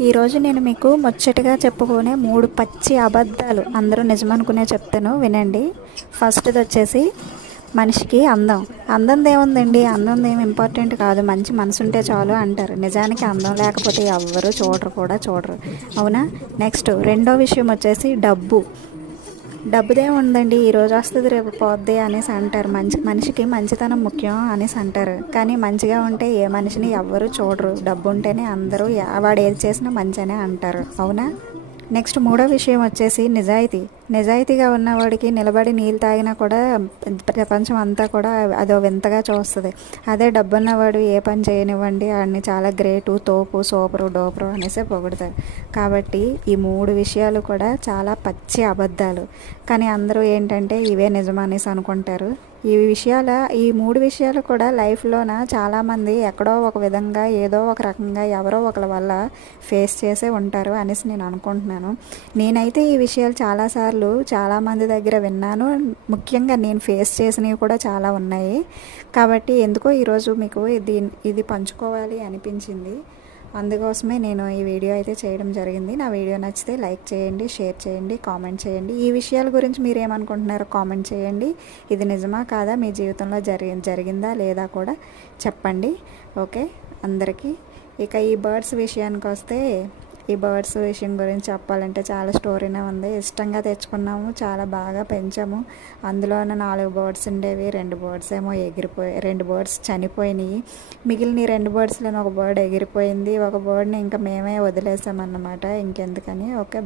ఈరోజు నేను మీకు ముచ్చటగా చెప్పుకునే 3 పచ్చి అబద్ధాలు అందరూ నిజమనుకునే చెప్తాను వినండి. ఫస్ట్‌ది వచ్చేసి మనిషికి అందం. అందందేముందండి? అందందేం ఇంపార్టెంట్ కాదు. మంచి మనసుంటే చాలు అంటారు. నిజానికి అందం లేకపోతే ఎవ్వరు చూడరు కూడా చూడరు. అవునా? నెక్స్ట్ రెండో విషయం వచ్చేసి డబ్బు. డబ్బుదేముందండి? ఈరోజు వస్తుంది రేపు పోద్ది అనేసి అంటారు. మనిషికి మంచితనం ముఖ్యం అనేసి అంటారు. కానీ మంచిగా ఉంటే ఏ మనిషిని ఎవ్వరు చూడరు. డబ్బు ఉంటేనే అందరూ వాడు ఏది చేసినా మంచనే అంటారు. అవునా? నెక్స్ట్ మూడో విషయం వచ్చేసి నిజాయితీ. నిజాయితీగా ఉన్నవాడికి నిలబడి నీళ్ళు తాగినా కూడా ప్రపంచం అంతా కూడా అదో వింతగా చూస్తుంది. అదే డబ్బున్నవాడు ఏ పని చేయనివ్వండి వాడిని చాలా గ్రేటు, తోపు, సూపరు, డోపరు అనేసే పొగుడతారు. కాబట్టి ఈ 3 విషయాలు కూడా చాలా పచ్చి అబద్ధాలు. కానీ అందరూ ఏంటంటే ఇవే నిజమనేసి అనుకుంటారు. ఈ 3 విషయాలు కూడా లైఫ్లోన చాలామంది ఎక్కడో ఒక విధంగా ఏదో ఒక రకంగా ఎవరో ఒకరి వల్ల ఫేస్ చేసే ఉంటారు అనేసి నేను అనుకుంటున్నాను. నేనైతే ఈ విషయాలు చాలాసార్లు చాలామంది దగ్గర విన్నాను. ముఖ్యంగా నేను ఫేస్ చేసినవి కూడా చాలా ఉన్నాయి. కాబట్టి ఎందుకో ఈరోజు మీకు ఇది పంచుకోవాలి అనిపించింది. అందుకోసమే నేను ఈ వీడియో అయితే చేయడం జరిగింది. నా వీడియో నచ్చితే లైక్ చేయండి, షేర్ చేయండి, కామెంట్ చేయండి. ఈ విషయాల గురించి మీరు ఏమనుకుంటున్నారో కామెంట్ చేయండి. ఇది నిజమా కాదా, మీ జీవితంలో జరిగిందా లేదా కూడా చెప్పండి. ఓకే అందరికీ. ఇక ఈ బర్డ్స్ విషయానికి వస్తే, ఈ బర్డ్స్ విషయం గురించి చెప్పాలంటే చాలా స్టోరీనే ఉంది. ఇష్టంగా తెచ్చుకున్నాము, చాలా బాగా పెంచాము. అందులోనే 4 బర్డ్స్ ఉండేవి. 2 బర్డ్స్ ఏమో 2 బర్డ్స్ చనిపోయినాయి. మిగిలిన 2 బర్డ్స్లో ఒక బర్డ్ ఎగిరిపోయింది. ఒక బర్డ్ని ఇంకా మేమే వదిలేసామన్నమాట. ఇంకెందుకని. ఓకే.